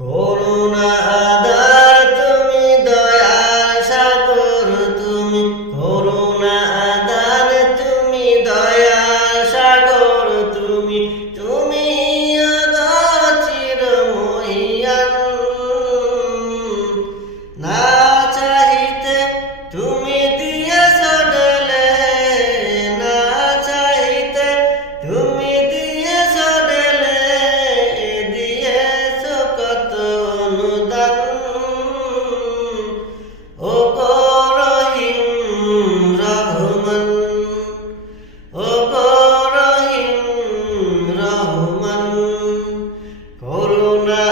করুণা আধার তুমি, দয়ার সাগর তুমি, করুণা আধার তুমি, দয়ার সাগর তুমি, তুমি চিরমহিয়ান। না চাহিতে তুমি দিয়েছ ঢেলে, না চাহিতে তুমি দিয়েছ ঢেলে, দিয়েছ কত অনুদান। ও গো রহিম রহমান, ও গো রহিম রহমান, করুণা